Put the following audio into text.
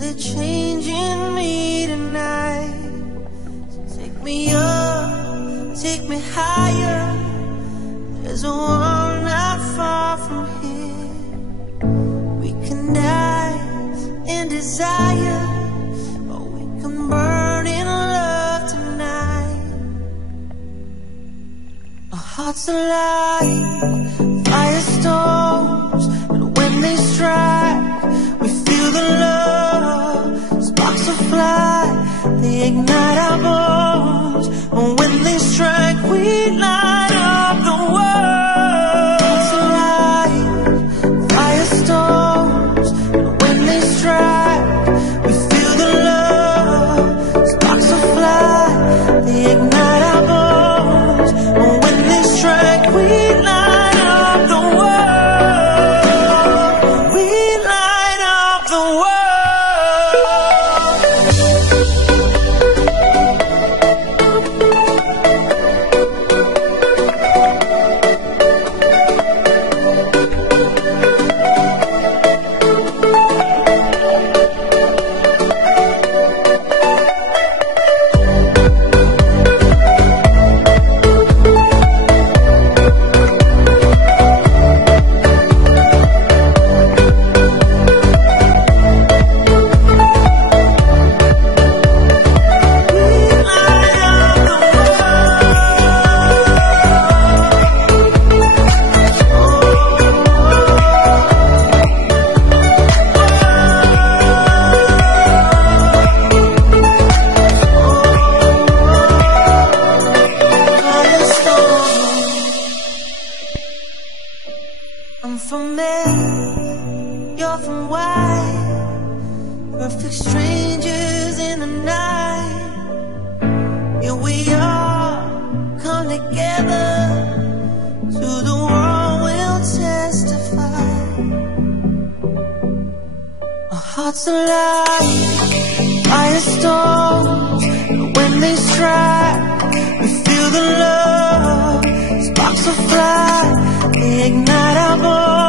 feel it changing me tonight. So take me up, take me higher. There's a world not far from here. We can die in desire, or we can burn in love tonight. Our hearts alight, firestorms, and when they strike, we feel the love. Sparks will fly, they ignite our bones, and when they strike, we light up the world. Hearts alight, firestorms, and when they strike, we feel the love. Sparks will fly, they ignite our bones, and when they strike, we light up the world. We light up the world. I'm from Mary, you're from white. Perfect strangers in the night. Here we are, come together. To the world we'll testify. Our hearts alive, firestorms, and when they strike, we feel the love. Sparks will fly, they ignite our bones.